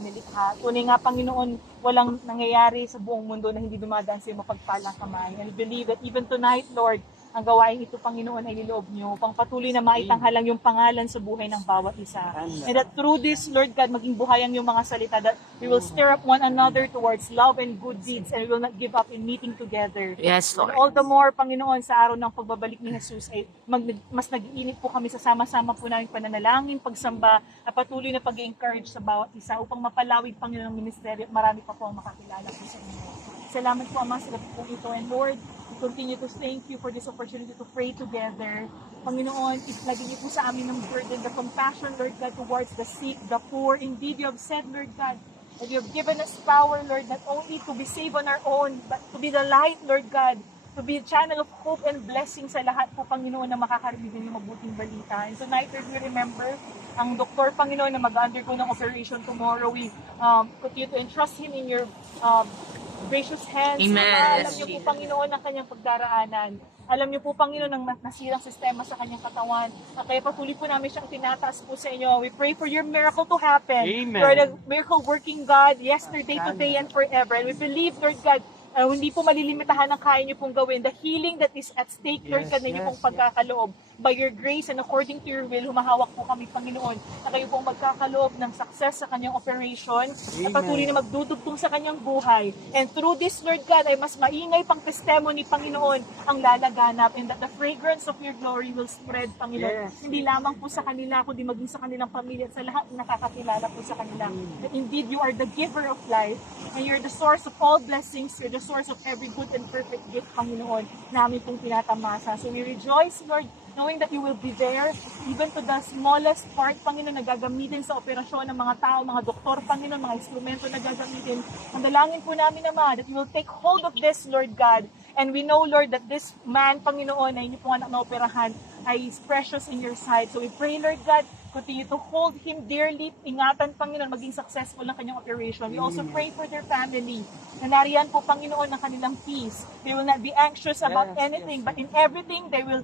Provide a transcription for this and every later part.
nilikha. Tunay nga, Panginoon, walang nangyayari sa buong mundo na hindi dumadaan sa iyong mapagpalang kamay. And I believe that even tonight, Lord, ang gawain ito, Panginoon, ay niloob niyo upang patuloy na maitanghalang yung pangalan sa buhay ng bawat isa. And that through this, Lord God, maging buhayan yung mga salita, that we will stir up one another towards love and good deeds, and we will not give up in meeting together. Yes, And Lord. all the more, Panginoon, sa araw ng pagbabalik ni Jesus, ay mas nag-iinit po kami sa sama-sama po namin pananalangin, pagsamba, at patuloy na pag-encourage sa bawat isa upang mapalawig, Panginoon, ng ministeryo at marami pa po ang makakilala po sa inyo. Salamat po, Ama, sa po ito. And Lord, we continue to thank you for this opportunity to pray together. Panginoon, itlagay niyo po sa amin ng burden, the compassion, Lord God, towards the sick, the poor. Indeed, you have said, Lord God, that you have given us power, Lord, not only to be saved on our own, but to be the light, Lord God, to be a channel of hope and blessing sa lahat po, Panginoon, na makakarinig ng mabuting balita. And tonight, Lord, we remember ang doktor, Panginoon, na mag-undergo ng operation tomorrow. We continue to entrust him in your gracious hands. Amen. Alam niyo po, Panginoon, ang kanyang pagdaraanan. Alam niyo po, Panginoon, ang nasirang sistema sa kanyang katawan. At kaya patuloy po namin siyang tinataas po sa inyo. We pray for your miracle to happen. Amen. You are the miracle-working God, yesterday, today, and forever. And we believe, Lord God, hindi po malilimitahan ang kaya niyo pong gawin. The healing that is at stake, Lord God, na niyo pong pagkakaloob. By your grace and according to your will, humahawak po kami, Panginoon, na kayo pong magkakaloob ng success sa kanyang operation, na patuloy na magdudugtong sa kanyang buhay. And through this, Lord God, ay mas maingay pang testimony, Panginoon, ang lalaganap, and that the fragrance of your glory will spread, Panginoon. Hindi lamang po sa kanila, kundi maging sa kanilang pamilya at sa lahat na nakakakilala po sa kanila. That indeed, you are the giver of life, and you're the source of all blessings, you're the source of every good and perfect gift, Panginoon, namin pong tinatamasa. So we rejoice, Lord, knowing that you will be there, even to the smallest part, Panginoon, na gagamitin sa operasyon ng mga tao, mga doktor, Panginoon, mga instrumento na gagamitin. Ang dalangin po namin, Ama, that you will take hold of this, Lord God. And we know, Lord, that this man, Panginoon, na inyo pong anak na operahan, ay is precious in your sight. So we pray, Lord God, continue to hold him dearly. Ingatan, Panginoon, maging successful ng kanyang operation. We also pray for their family. Na nariyan po, Panginoon, ng kanilang peace. They will not be anxious about anything, but in everything, they will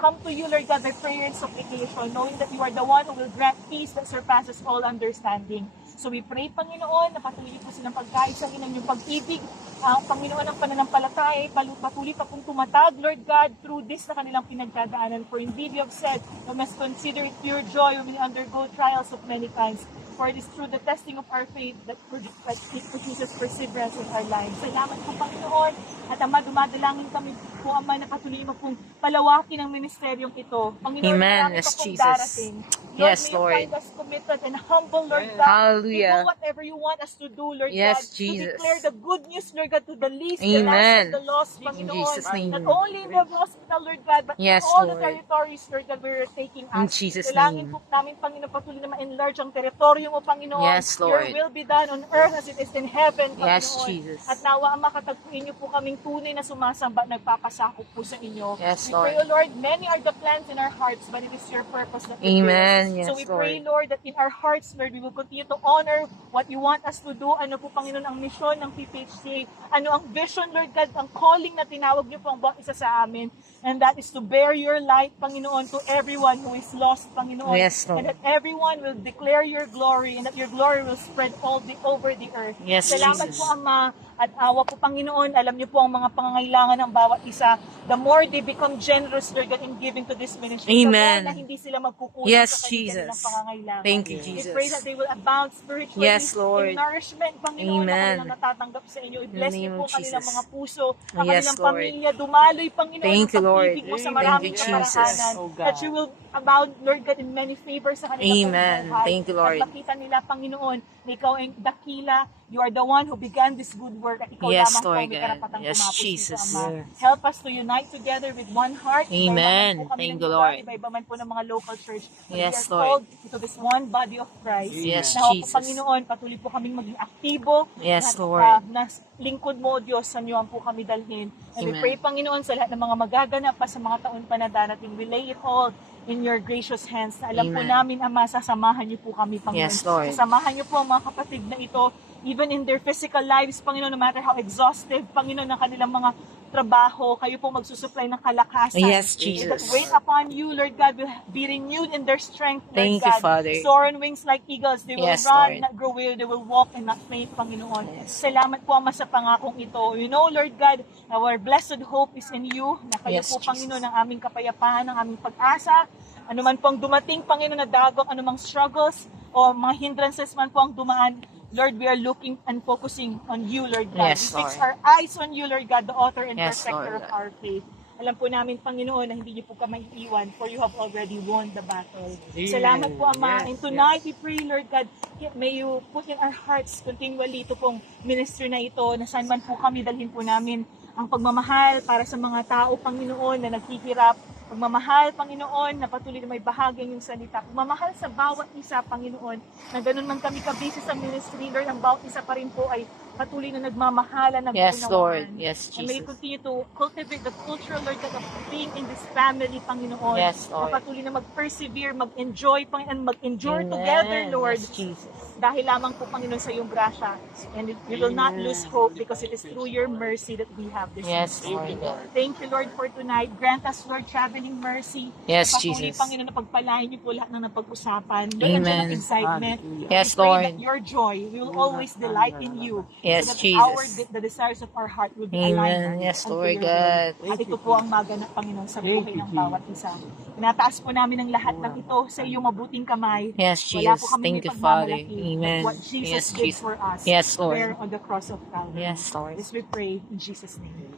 come to you, Lord God, by prayer and supplication, knowing that you are the one who will grant peace that surpasses all understanding. So we pray, Panginoon, na patuloy po silang pagkaisa ng inyong pag-ibig, Panginoon, ang pananampalataya, patuloy pa pong tumatag, Lord God, through this na kanilang pinagdadaanan. For indeed, you have said, we must consider it pure joy when we undergo trials of many kinds. For it is through the testing of our faith that it produces perseverance in our lives. Salamat po, Panginoon. At Ama, dumadalangin kami po, Ama, na patuloy mo pong palawakin ang ministeryong ito. Panginoon, Amen. marami Yes, pa pong Jesus. darating. Lord, Yes, may you Lord. find us committed and humble, Lord God. Hallelujah. To do whatever you want us to do, Lord Yes, God. Jesus. To declare the good news, Lord God, to the least, the last, Amen. and the lost, In Panginoon. Jesus' name. Not only in the hospital, Lord God, but Yes, in all Lord. the territories, Lord God, where you're taking In us. Jesus' Dalangin name. po namin, Panginoon, patuloy na ma-enlarge ang teritoryo mo, Panginoon. Yes, Lord. Your will be done on earth as it is in heaven, Panginoon. Yes, Jesus. At nawa, Ama, katagpuin niyo po kaming tunay na sumasamba, nagpapasakop po sa inyo. Yes, We pray, Lord. O Lord, many are the plans in our hearts, but it is your purpose that Amen. prevails. Yes, So we pray, Lord. Lord, that in our hearts, Lord, we will continue to honor what you want us to do. Ano po, Panginoon, ang misyon ng PPHCA? Ano ang vision, Lord God, ang calling na tinawag niyo po ang bawat isa sa amin. And that is to bear your light, Panginoon, to everyone who is lost, Panginoon. Yes, Lord. And that everyone will declare your glory and that your glory will spread over the earth. Yes, Salamat Jesus. po, Ama, at awa po, Panginoon. Alam niyo po ang mga pangangailangan ng bawat isa. The more they become generous, Lord God, in giving to this ministry. Amen. So, na hindi sila magkukulang Yes, sa kanilang Jesus. pangangailangan. Thank you, We Jesus. pray that they will abound spiritually Yes, Lord. in nourishment, Panginoon, na Amen. kanilang natatanggap sa inyo. I-bless In the niyo name po of kanilang Jesus. mga puso, ang Yes, kanilang Lord. pamilya. Dumaloy, Panginoon, Thank you, ang Lord. pag-ibig mo sa Amen. maraming Thank you, Jesus. kaparahanan. Oh, God. That you will abound, Lord God, in many favors sa kanilang Amen. buhay. Thank you, Lord. At makita nila, Panginoon, na ikaw ay dakila. You are the one who began this good work at ikaw Yes, lamang po Lord may God. karapatang Yes, tumapos Jesus. dito, Ama. Yes. Help us to unite together with one heart. Amen. Iba-iba man po kami Thank ng you, lugar, Lord. iba-iba man po ng mga local church. But Yes, we are Lord. called into this one body of Christ. Yes, Na Jesus. po, Panginoon, patuloy po kaming maging aktibo. Yes, na, Lord. na lingkod mo, Diyos, sa niyo po kami dalhin. And we Amen. pray, Panginoon, sa lahat ng mga magaganap pa sa mga taon pa na darating. We lay it all in your gracious hands. Na alam po Amen. namin, Ama, sasamahan niyo po kami, Panginoon. Yes, Lord. Sasamahan niyo po ang mga kapatid na ito, even in their physical lives, Panginoon, no matter how exhaustive, Panginoon, ng kanilang mga magtatrabaho, kayo po magsusupply ng kalakasan. Yes, And that Jesus. wait upon you, Lord God, will be renewed in their strength, Lord Thank you, God. Father. Soar on wings like eagles. They will Yes, run, Lord. not grow weary. They will walk and not faint, Panginoon. Yes. Salamat po, Ama, sa pangakong ito. You know, Lord God, our blessed hope is in you, na kayo Yes, po, Jesus. Panginoon, ang aming kapayapaan, ang aming pag-asa. Ano man po ang dumating, Panginoon, na dagok, anumang struggles o mga hindrances man po ang dumaan, Lord, we are looking and focusing on you, Lord God. Yes, We fix Lord. our eyes on you, Lord God, the author and Yes, perfecter Lord. of our faith. Alam po namin, Panginoon, na hindi niyo po kami iiwan, for you have already won the battle. Salamat po, Ama. And tonight, we pray, Lord God, may you put in our hearts continually ito pong ministry na ito, na saan man po kami, dalhin po namin ang pagmamahal para sa mga tao, Panginoon, na naghihirap. Pagmamahal, Panginoon, na patuloy na may bahagi yung salita. Pagmamahal sa bawat isa, Panginoon, na ganun man kami kabisi sa ministry, Lord, ang bawat isa pa rin po ay patuloy na nagmamahala, Yes, Lord. nag-unawaan. Yes, And may you Jesus. continue to cultivate the culture, Lord God, of being in this family, Panginoon. Yes, Na Lord. patuloy na mag-persevere, mag-enjoy, Panginoon, mag-endure Amen. together, Lord. Yes, Jesus. Dahil lamang po, Panginoon, sa iyong grasya. And we will not lose hope because it is through your mercy that we have this Yes, ministry. Lord. Thank you, Lord, for tonight. Grant us, Lord, traveling mercy. Yes, Patuloy, Jesus. Panginoon, na pagpalain niyo po lahat ng napag-usapan. Lord, Amen. nandiyan ang excitement. Yes, We pray Lord. that your joy, we will always delight in you. Yes, so that Jesus. the desires of our heart will be Amen. aligned Yes, unto Lord your God. will. At ito po ang maganap, Panginoon, sa buhay ng bawat isa. Tinataas po namin ang lahat ng ito sa iyong mabuting kamay. Yes, Wala Jesus. po kami Thank may you, Father. pagmamalaki. Amen. What Jesus Yes, did Jesus. for us Yes, Lord. there on the cross of Calvary. Yes, Lord. This we pray in Jesus' name.